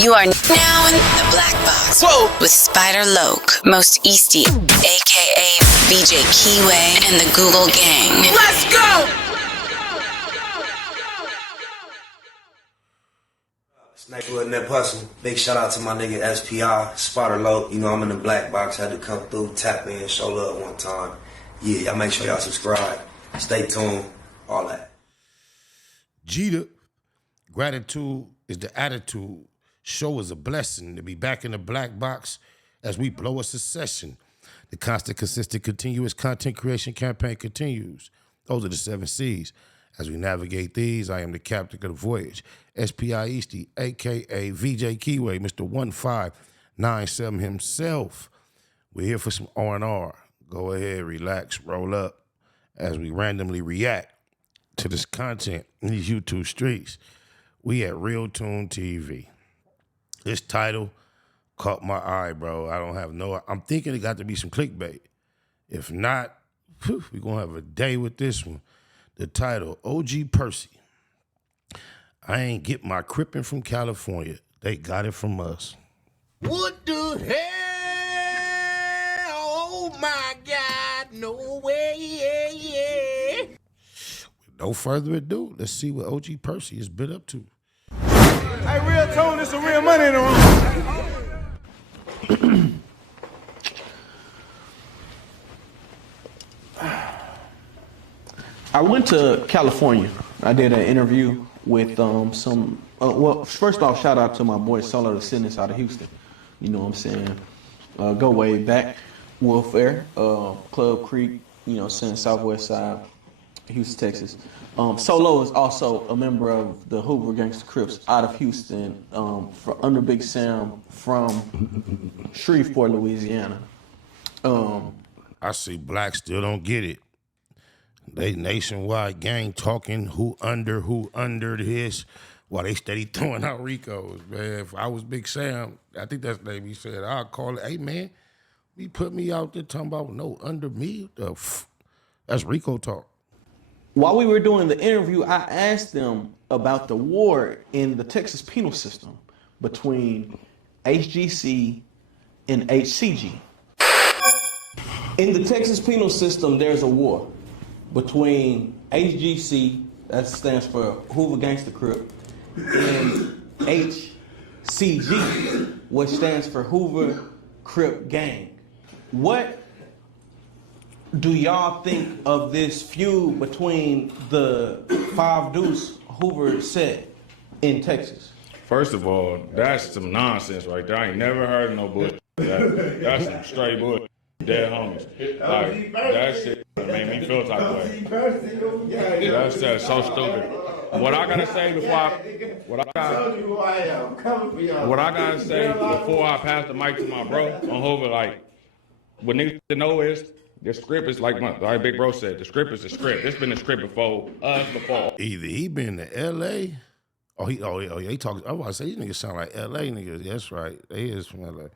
You are now in the Black Box. Whoa. With Spider Loc, Most Easty, aka VJ Keyway, and the Google Gang. Let's go! Sniper in that hustle. Big shout out to my nigga SPI, Spider Loc. You know I'm in the Black Box. Had to come through, tap in, show love one time. Yeah, y'all make sure y'all subscribe. Stay tuned. All that. Jeter, gratitude is the attitude. Show is a blessing to be back in the Black Box as we blow a succession. The constant, consistent, continuous content creation campaign continues. Those are the 7 C's. As we navigate these, I am the captain of the voyage, SPI Easty, a.k.a. VJ Keyway, Mr. 1597 himself. We're here for some R&R. Go ahead, relax, roll up as we randomly react to this content in these YouTube streets. We at Real Tune TV. This title caught my eye, bro. I'm thinking it got to be some clickbait. If not, we're going to have a day with this one. The title, OG Percy. I ain't get my crippin' from California. They got it from us. What the hell? Oh my God, no way, yeah. With no further ado, let's see what OG Percy has been up to. Hey, Real Tone, there's some real money in the room. I went to California. I did an interview with well, first off, shout out to my boy Solo the Sydney out of Houston. You know what I'm saying? Go way back. Welfare, Club Creek, you know, saying Southwest Side, Houston, Texas. Solo is also a member of the Hoover Gangsta Crips out of Houston, under Big Sam from Shreveport, Louisiana. I see blacks still don't get it. They nationwide gang talking who under this while they steady throwing out Ricos, man. If I was Big Sam, I think that's the name he said, I'll call it, hey man, you put me out there talking about no under me. That's Rico talk. While we were doing the interview, I asked them about the war in the Texas penal system between HGC and HCG. In the Texas penal system, there's a war between HGC, that stands for Hoover Gangsta Crip, and HCG, which stands for Hoover Crip Gang. What do y'all think of this feud between the 5 Deuce Hoover set in Texas? First of all, that's some nonsense right there. I ain't never heard of no bullshit. That's some straight bullshit. Dead homies. Like, that shit made me feel type of way. That's so stupid. What I gotta say before I pass the mic to my bro on Hoover, like, what niggas know is, the script is like Big Bro said, the script is the script. It's been the script before us before. Either he been to L.A. he talks. I was about to say, these niggas sound like L.A. niggas. That's right. They is from L.A.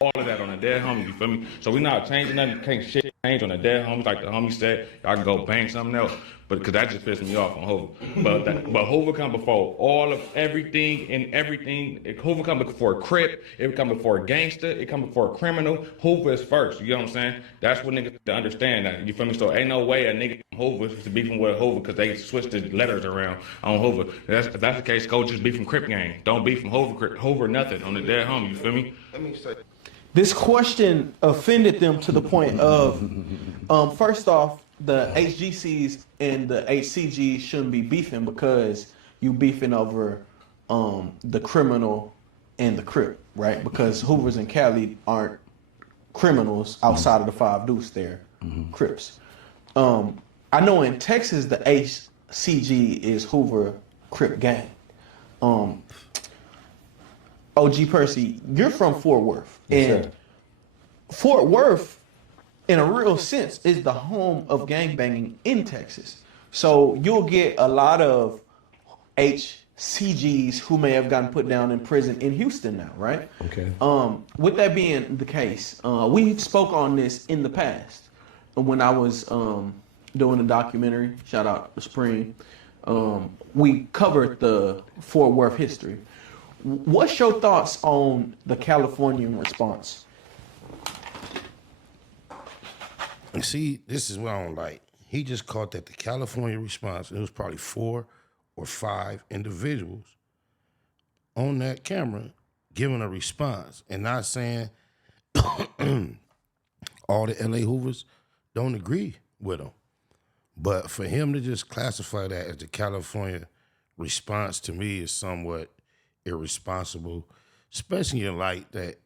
All of that on the dead homie, you feel me? So we not changing nothing, can't shit change on the dead homies. Like the homie said, y'all can go bang something else. But because that just pissed me off on Hoover. But Hoover come before all of everything and everything. Hoover come before a Crip, it come before a gangster, it come before a criminal. Hoover is first, you know what I'm saying? That's what niggas to understand that, you feel me? So ain't no way a nigga from Hoover is to be from with Hoover because they switched the letters around on Hoover. If that's the case, go just be from Crip gang. Don't be from Hoover nothing on the dead homie, you feel me? Let me say. This question offended them to the point of, first off, the HGCs and the HCGs shouldn't be beefing because you beefing over the criminal and the Crip, right? Because Hoovers and Cali aren't criminals outside of the 5 Deuce, they're Crips. I know in Texas, the HCG is Hoover Crip Gang. OG Percy, you're from Fort Worth. And Fort Worth, in a real sense, is the home of gangbanging in Texas. So you'll get a lot of HCGs who may have gotten put down in prison in Houston now, right? Okay. With that being the case, we spoke on this in the past when I was doing a documentary, shout out to Spring. We covered the Fort Worth history. What's your thoughts on the Californian response? And see, this is what I don't like. He just caught that the California response, and it was probably 4 or 5 individuals on that camera giving a response and not saying all the LA Hoovers don't agree with him. But for him to just classify that as the California response to me is somewhat irresponsible, especially in light that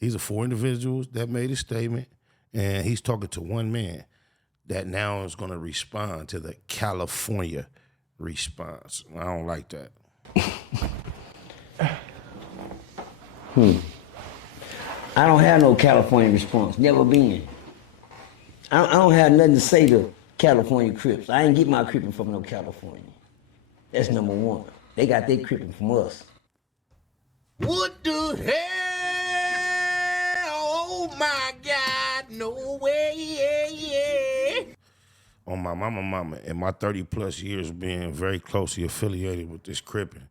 these are 4 individuals that made a statement and he's talking to one man that now is going to respond to the California response. I don't like that. I don't have no California response. Never been. I don't have nothing to say to California Crips. I ain't get my crippin' from no California. That's number one. They got their crippin' from us. What the hell? Oh my God, no way. On my mama, in my 30 plus years being very closely affiliated with this Crippin,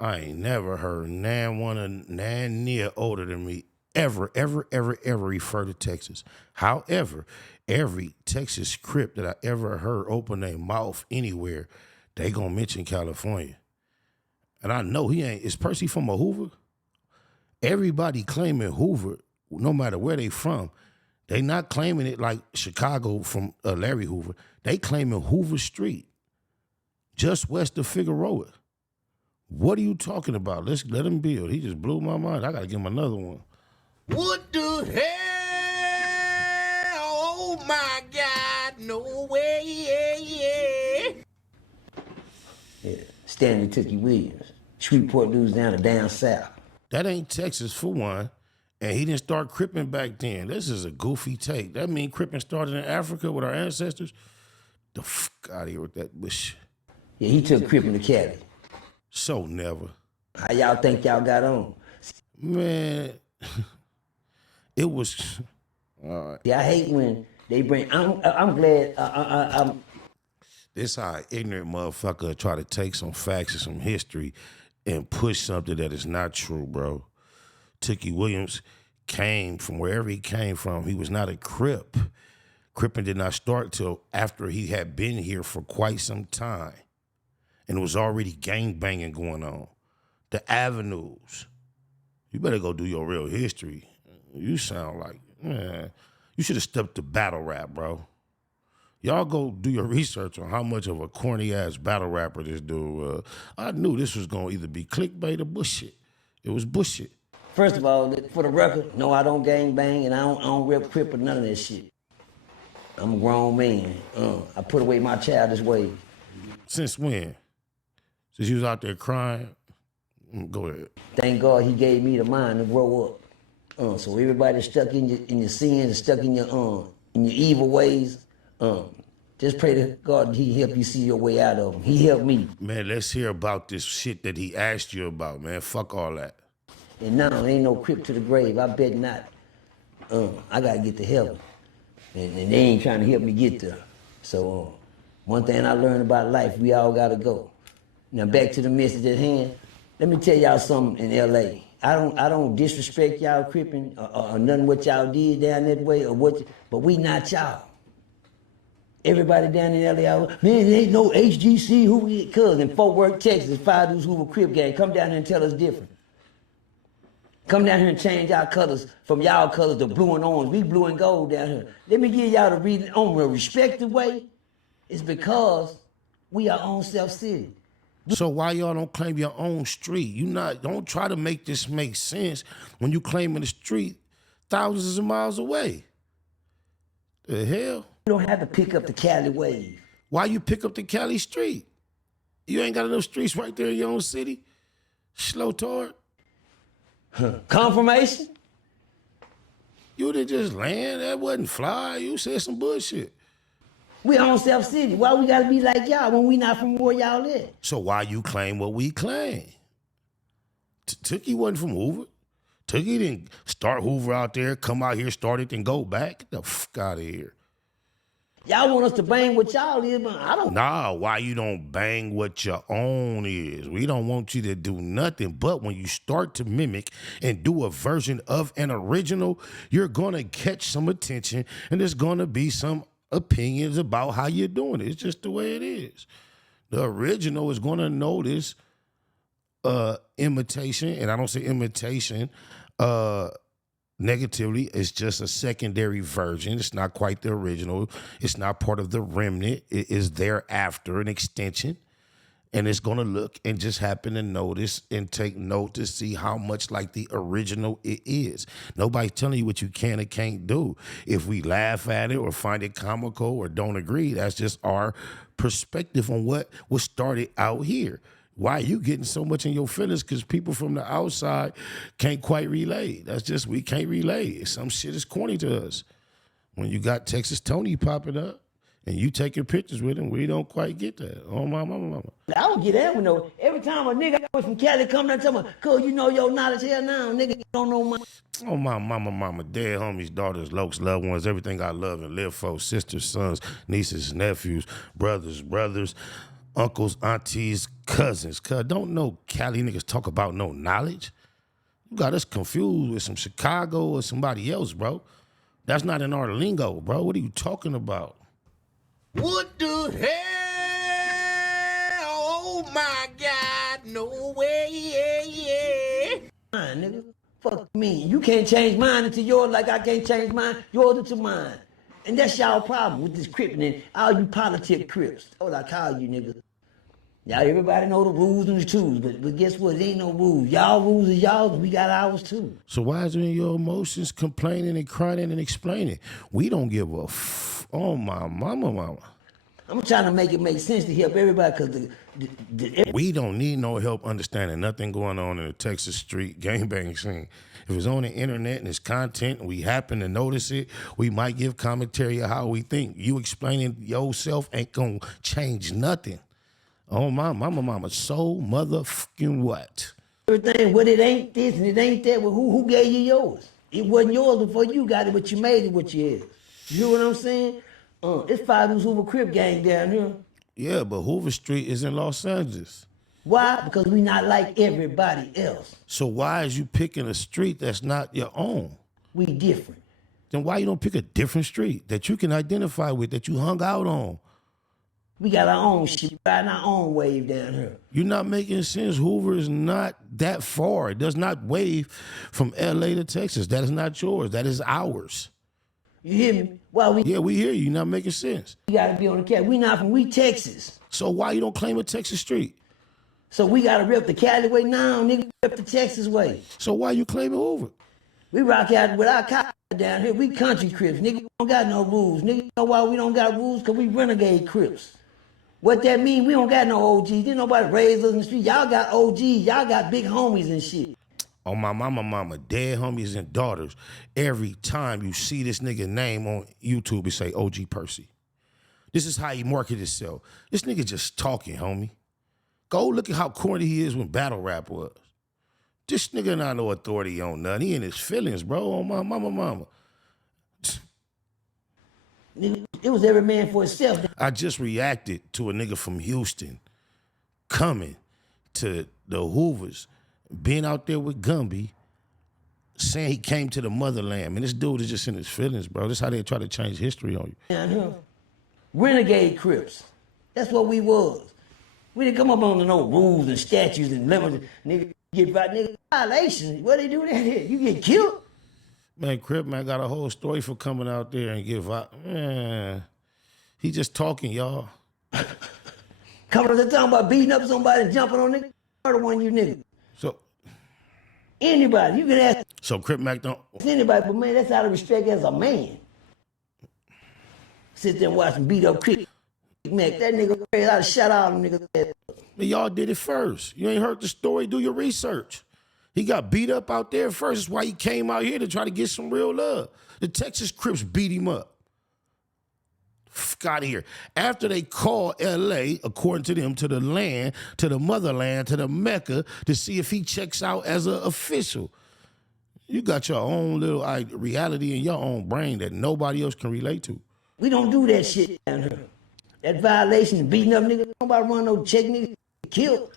I ain't never heard nan near older than me ever refer to Texas. However, every Texas Crip that I ever heard open their mouth anywhere, they gonna mention California. And I know he ain't. Is Percy from a Hoover? Everybody claiming Hoover, no matter where they from, they not claiming it like Chicago from Larry Hoover. They claiming Hoover Street, just west of Figueroa. What are you talking about? Let's let him build. He just blew my mind. I gotta give him another one. What the hell? Oh my God, no way. Yeah. Stanley Tookie Williams. Shreveport dudes down the down south. That ain't Texas for one. And he didn't start Crippin back then. This is a goofy take. That mean Crippin started in Africa with our ancestors? The fuck out of here with that bush. Yeah, he took Crippin to Cali. So never. How y'all think y'all got on? Man, it was. All right. Yeah, I hate when they bring. I'm glad. I'm. This how an ignorant motherfucker try to take some facts and some history and push something that is not true, bro. Tookie Williams came from wherever he came from. He was not a Crip. Crippin did not start till after he had been here for quite some time. And it was already gangbanging going on. The avenues. You better go do your real history. You sound like, man, you should have stepped to battle rap, bro. Y'all go do your research on how much of a corny-ass battle rapper this dude was. I knew this was going to either be clickbait or bullshit. It was bullshit. First of all, for the record, no, I don't gangbang and I don't rep Crip or none of that shit. I'm a grown man. I put away my childish ways. Since when? Since you was out there crying? Go ahead. Thank God he gave me the mind to grow up. So everybody stuck in your sins, stuck in your evil ways, just pray to God he help you see your way out of them. He helped me. Man, let's hear about this shit that he asked you about, man. Fuck all that. And now ain't no Crip to the grave. I bet not. I gotta get to heaven. And they ain't trying to help me get there. So one thing I learned about life, we all gotta go. Now back to the message at hand. Let me tell y'all something in LA. I don't disrespect y'all Crippin or nothing what y'all did down that way or but we not y'all. Everybody down in LA, man, there ain't no HGC, who we cuz in Fort Worth, Texas, 5 dudes who were Crip gang. Come down here and tell us different. Come down here and change our colors from y'all colors to blue and orange. We blue and gold down here. Let me give y'all the reason on a respected way. It's because we are on Self City. So why y'all don't claim your own street? Don't try to make this make sense when you claiming the street thousands of miles away. The hell? You don't have to pick up the Cali wave. Why you pick up the Cali street? You ain't got enough streets right there in your own city? Slow tard. Confirmation? You didn't just land. That wasn't fly. You said some bullshit. We on Self City. Why we gotta be like y'all when we not from where y'all at? So why you claim what we claim? Tookie wasn't from Hoover. Tookie didn't start Hoover out there, come out here, start it, and go back. Get the fuck out of here. Y'all want us to bang what y'all is, but I don't. Nah, why you don't bang what your own is? We don't want you to do nothing. But when you start to mimic and do a version of an original, you're gonna catch some attention, and there's gonna be some opinions about how you're doing it. It's just the way it is. The original is gonna notice imitation, and I don't say imitation negatively. It's just a secondary version. It's not quite the original. It's not part of the remnant. It is thereafter an extension. And it's going to look and just happen to notice and take note to see how much like the original it is. Nobody's telling you what you can and can't do. If we laugh at it or find it comical or don't agree, that's just our perspective on what was started out here. Why are you getting so much in your feelings? Because people from the outside can't quite relate. That's just, we can't relate. Some shit is corny to us. When you got Texas Tony popping up and you taking pictures with him, we don't quite get that. Oh, my mama. I don't get that one though. Every time a nigga from Cali come down and tell me, cuz you know your knowledge here now, nigga, you don't know my. Oh, my mama, dead homies, daughters, Loc's loved ones, everything I love and live for, sisters, sons, nieces, nephews, brothers, uncles, aunties, cousins. Cuz don't no Cali niggas talk about no knowledge. You got us confused with some Chicago or somebody else, bro. That's not in our lingo, bro. What are you talking about? What the hell? Oh my God, no way. Mine, nigga. Fuck me. You can't change mine into yours like I can't change mine, yours into mine. And that's y'all problem with this crippin' and all you politic crips. That's what I call you, nigga. Y'all, everybody know the rules and the tools, but guess what? It ain't no rules. Y'all rules is y'all, we got ours too. So why is it in your emotions complaining and crying and explaining? We don't give a oh, my mama. I'm trying to make it make sense to help everybody because we don't need no help understanding nothing going on in the Texas street gangbang scene. If it's on the internet and it's content and we happen to notice it, we might give commentary of how we think. You explaining yourself ain't gonna change nothing. Oh, my mama, so motherfucking what? Everything, what it ain't this and it ain't that, well, who gave you yours? It wasn't yours before you got it, but you made it what you is. You know what I'm saying? It's 5 News Hoover Crip gang down here. Yeah, but Hoover Street is in Los Angeles. Why? Because we not like everybody else. So why is you picking a street that's not your own? We different. Then why you don't pick a different street that you can identify with, that you hung out on? We got our own shit, riding our own wave down here. You're not making sense. Hoover is not that far. It does not wave from LA to Texas. That is not yours. That is ours. You hear me? Well, yeah, we hear you. You're not making sense. We gotta be on the cat. We Texas. So why you don't claim a Texas street? So we gotta rep the Cali way now, nigga, rep the Texas way. So why you claiming Hoover? We rock out with our car down here. We country Crips, nigga. We don't got no rules. Nigga, you know why we don't got rules? Because we renegade Crips. What that mean? We don't got no OGs. Didn't nobody raise us in the street. Y'all got OGs. Y'all got big homies and shit. Oh, my mama, dead homies and daughters. Every time you see this nigga name on YouTube, it say OG Percy. This is how he market himself. This nigga just talking, homie. Go look at how corny he is when battle rap was. This nigga not no authority on nothing. He in his feelings, bro. Oh, my mama. It was every man for himself. I just reacted to a nigga from Houston coming to the Hoovers, being out there with Gumby, saying he came to the motherland. Man, this dude is just in his feelings, bro. This is how they try to change history on you. Renegade Crips. That's what we was. We didn't come up under no rules and statutes and limits. Nigga, get right, nigga, violations. What they do that here? You get killed? Man, Crip, man, got a whole story for coming out there and give out. Man, he just talking, y'all. Coming up there talking about beating up somebody and jumping on nigga. Murder one of you niggas. So anybody, you can ask. So Crip Mac don't. Anybody, but man, that's out of respect as a man. Sit there and watch him beat up Crip Mac. That nigga crazy. I'd shout out them niggas. Man, y'all did it first. You ain't heard the story. Do your research. He got beat up out there first. That's why he came out here to try to get some real love. The Texas Crips beat him up. Fuck out of here. After they called L.A., according to them, to the land, to the motherland, to the Mecca, to see if he checks out as an official. You got your own little reality in your own brain that nobody else can relate to. We don't do that shit down here. That violation, beating up niggas, nobody run no check niggas, killed.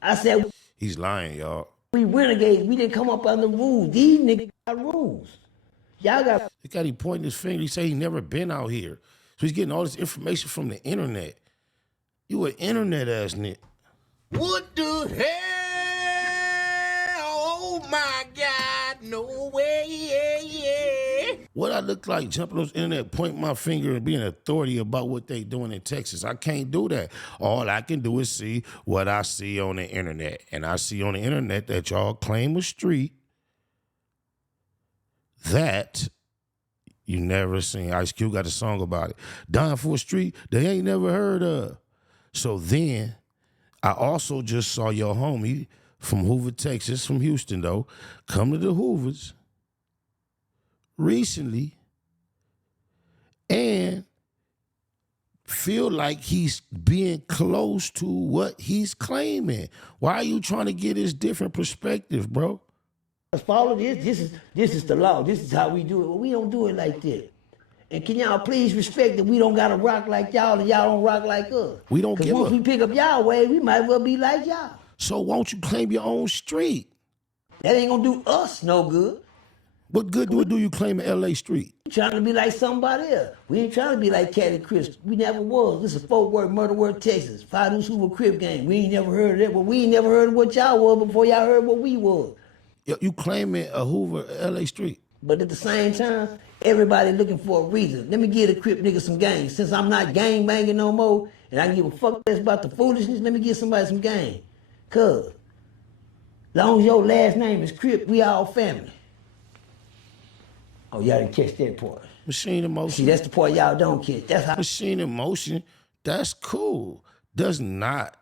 I said, He's lying, y'all. we renegades, we didn't come up under rules. These niggas got rules. Y'all got. He got he pointing his finger. He say he never been out here. So he's getting all this information from the internet. You an internet ass nigga. What the hell? Oh my God, no way, yeah. What I look like jumping on the internet, pointing my finger and being an authority about what they doing in Texas. I can't do that. All I can do is see what I see on the internet. And I see on the internet that y'all claim a street that you never seen. Ice Cube got a song about it. Dying for a street they ain't never heard of. So then I also just saw your homie from Hoover, Texas, from Houston though, come to the Hoovers recently and feel like he's being close to what he's claiming. Why are you trying to get his different perspective, bro? Follow this. This is the law. This is how we do it. Well, we don't do it like that. And can y'all please respect that we don't gotta rock like y'all and y'all don't rock like us? We don't give Because once up. we pick up y'all way, we might well be like y'all. So won't you claim your own street? That ain't gonna do us no good. What good do it do you claim an LA street? We trying to be like somebody else. We ain't trying to be like Caddy Chris. We never was. This is Fort Worth, Murder Worth, Texas. Five Deuce Hoover Crip gang. We ain't never heard of that, but we ain't never heard of what y'all was before y'all heard what we was. You claiming a Hoover LA street. But at the same time, everybody looking for a reason. Let me give the Crip nigga some game. Since I'm not gang banging no more, and I can give a fuck less about the foolishness, let me give somebody some game. Cause, long as your last name is Crip, we all family. Oh, y'all didn't catch that part. Machine in motion. See, that's the part y'all don't catch. That's how. Machine in motion, that's cool. Does not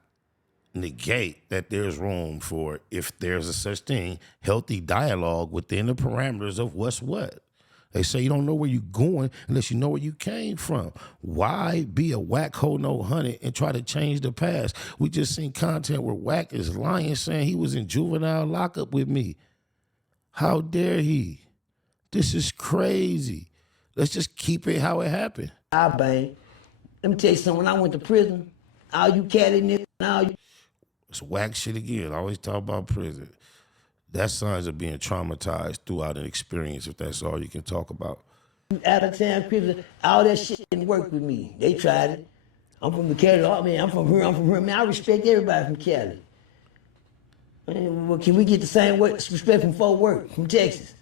negate that there's room for, if there's a such thing, healthy dialogue within the parameters of what's what. They say you don't know where you're going unless you know where you came from. Why be a whack hoe no hunted and try to change the past? We just seen content where Whack is lying, saying he was in juvenile lockup with me. How dare he? This is crazy. Let's just keep it how it happened. I bang. Let me tell you something. When I went to prison, all you caddy niggas, all you. It's whack shit again. I always talk about prison. That's signs of being traumatized throughout an experience, if that's all you can talk about. Out of town prison, all that shit didn't work with me. They tried it. I'm from the Cali. Oh, man, I'm from here. Man, I respect everybody from Cali. Man, well, can we get the same respect from Fort Worth, from Texas?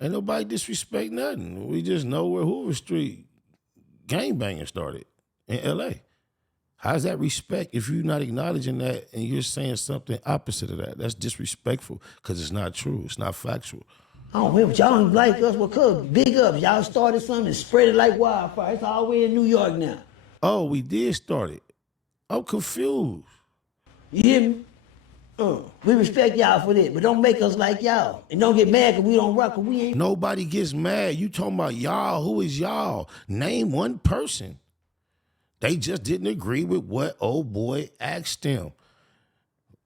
Ain't nobody disrespect nothing. We just know where Hoover Street gangbanging started in L.A. How's that respect if you're not acknowledging that and you're saying something opposite of that? That's disrespectful because it's not true. It's not factual. I don't remember. Y'all don't like us. Well, cuz, big ups. Y'all started something and spread it like wildfire. It's all the way in New York now. Oh, we did start it. I'm confused. You hear me? We respect y'all for that, but don't make us like y'all. And don't get mad because we don't rock, because we ain't. Nobody gets mad. You talking about y'all. Who is y'all? Name one person. They just didn't agree with what old boy asked them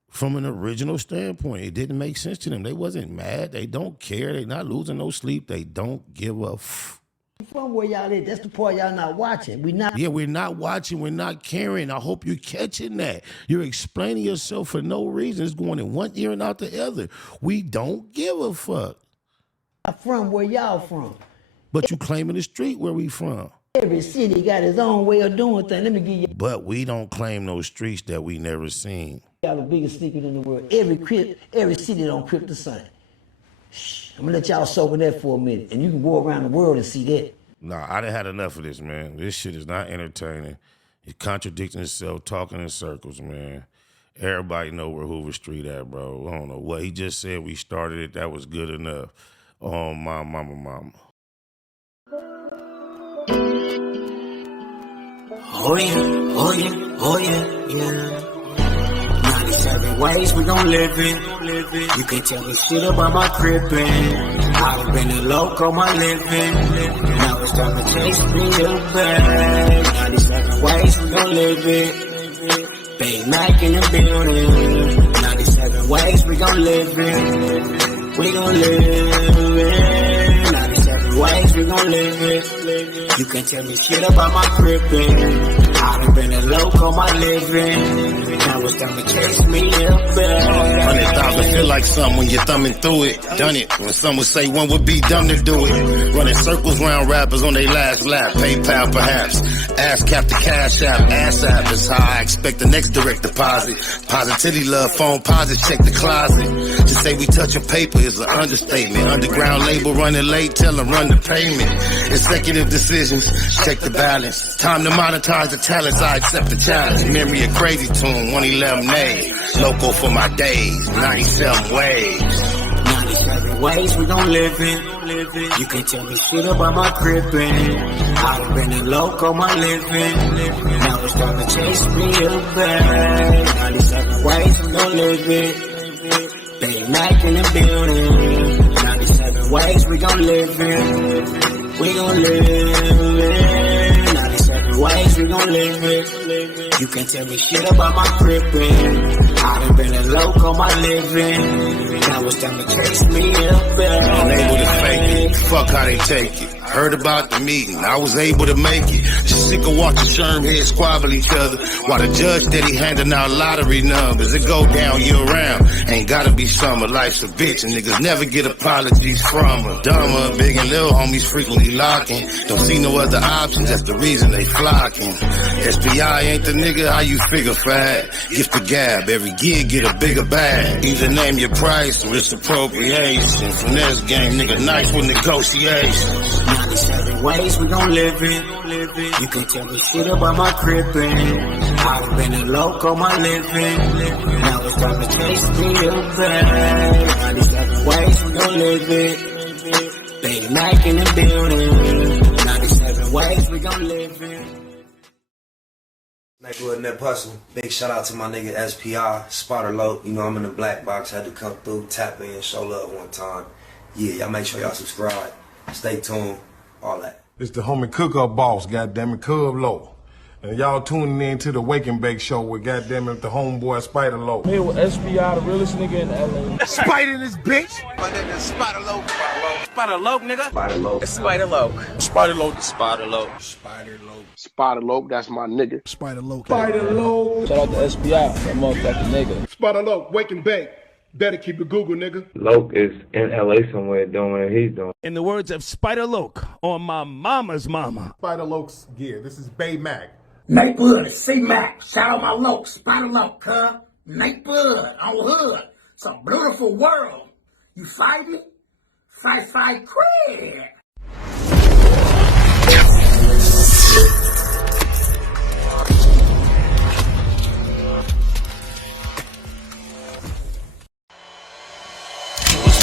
from an original standpoint. It didn't make sense to them. They wasn't mad. They don't care. They not losing no sleep. They don't give a From where y'all at, that's the part y'all not watching. Yeah, we're not watching. We're not caring. I hope you're catching that. You're explaining yourself for no reason. It's going in one ear and out the other. We don't give a fuck. From where y'all from. But you claiming the street where we from. Every city got its own way of doing things. Let me give you. But we don't claim those streets that we never seen. Y'all the biggest secret in the world. Every city don't crip the same. Shh, I'm gonna let y'all soak in that for a minute, and you can go around the world and see that. Nah, I done had enough of this, man. This shit is not entertaining. It's contradicting itself, talking in circles, man. Everybody know where Hoover Street at, bro. I don't know what he just said. We started it. That was good enough. Oh, my mama. Oh yeah, yeah. 97 ways we gon' live it. You can tell me shit about my crippin'. I've been a Loc on my living. Now it's time to chase me a bag. 97 ways we gon' live it. Big Mac in the building. 97 ways we gon' live it. We gon' live it. 97 ways we gon' live it. You can tell me shit about my crippin'. I done been a loco, my living. Now it's time to chase me up there. 100,000 feel like something when you're thumbing through it. Done it when some would say one would be dumb to do it. Running circles round rappers on their last lap. PayPal perhaps. Ass cap the cash app. Ass app is how I expect the next direct deposit. Positivity love phone posit. Check the closet. To say we touching paper is an understatement. Underground label running late. Tell them run the payment. Executive decisions. Check the balance. Time to monetize the talents. I accept the challenge. Memory a crazy tune. 111 days. Local for my days. 97 ways. 97 ways we gon' live in. You can tell me shit about my crippin'. I done been a loco, my living. Now it's time to chase me away. 97 ways we gon' live it. Big Mac in the building. 97 ways we gon' live it. We gon' live it. 97 ways we gon' live it. You can tell me shit about my crippin'. I done been a loco, my living. Now it's time to chase me up there. Unable to fake it. Fuck how they take it. Heard about the meeting, I was able to make it. Just sick of watching Sherm heads squabble each other while the judge steady handing out lottery numbers. It go down year round, ain't gotta be summer. Life's a bitch and niggas never get apologies from her. Dumber, big and little homies frequently locking. Don't see no other options, that's the reason they flocking. SPI ain't the nigga, how you figure fat? Gift the gab, every gig get a bigger bag. Either name your price or it's appropriation. Finesse game, nigga, nice with negotiations. 97 ways we gon' live it. You can tell me shit about my crippin'. I done been a loco, my living. Now it's time to chase me away. 97 ways we gon' live it. Big Mac in the building. 97 ways we gon' live it. Neighborhood Net Hustle. Big shout out to my nigga SPI, Spotter Loc. You know I'm in the black box, had to come through, tap in, show love one time. Yeah, y'all make sure y'all subscribe. Stay tuned, all that. It's the homie cook-up boss, goddammit, Cub Low. And y'all tuning in to the Wake and Bake Show with goddammit the homeboy Spider Loc. Here with SPI, the realest nigga in LA. Spider this bitch! My nigga Spider Loc. Spider Loc, nigga. Spider Loc. It's Spider Loc. Spider Loc. Spider Loc. Spider Loc. Spider Loc, that's my nigga. Spider Loc. Spider Loc. Shout out to SPI, that motherfucking nigga. Spider Loc, Wake and Bake. Better keep it Google, nigga. Loc is in LA somewhere doing what he's doing. In the words of Spider Loc on my mama's mama. Spider Loc's gear. This is Bay Mac. Nate Blood, C-Mac. Shout out my Loc, Spider Loc, huh? Nate Blood on Hood. It's a beautiful world. You fight me? Fight, crib.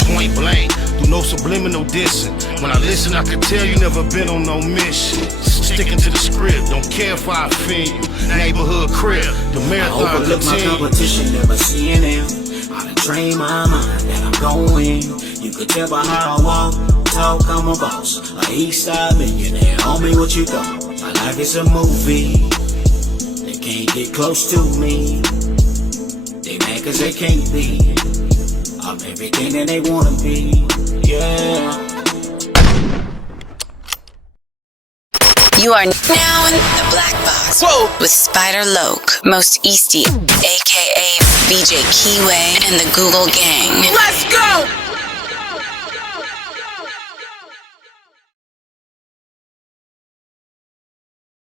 Point blank, through no subliminal dissing. When I listen, I can tell you never been on no mission. Sticking to the script, don't care if I offend you. Neighborhood crib, the marathon I overlook my competition, never seeing them. I done trained my mind that I'm going. You could tell by how I walk, talk, I'm a boss. A east side millionaire, homie, what you thought? My life is a movie. They can't get close to me. They mad cause they can't be. I'm everything that they wanna be, yeah. You are now in the black box. Whoa! With Spider Loc, Most Easty, aka BJ Keyway, and the Google Gang. Let's go!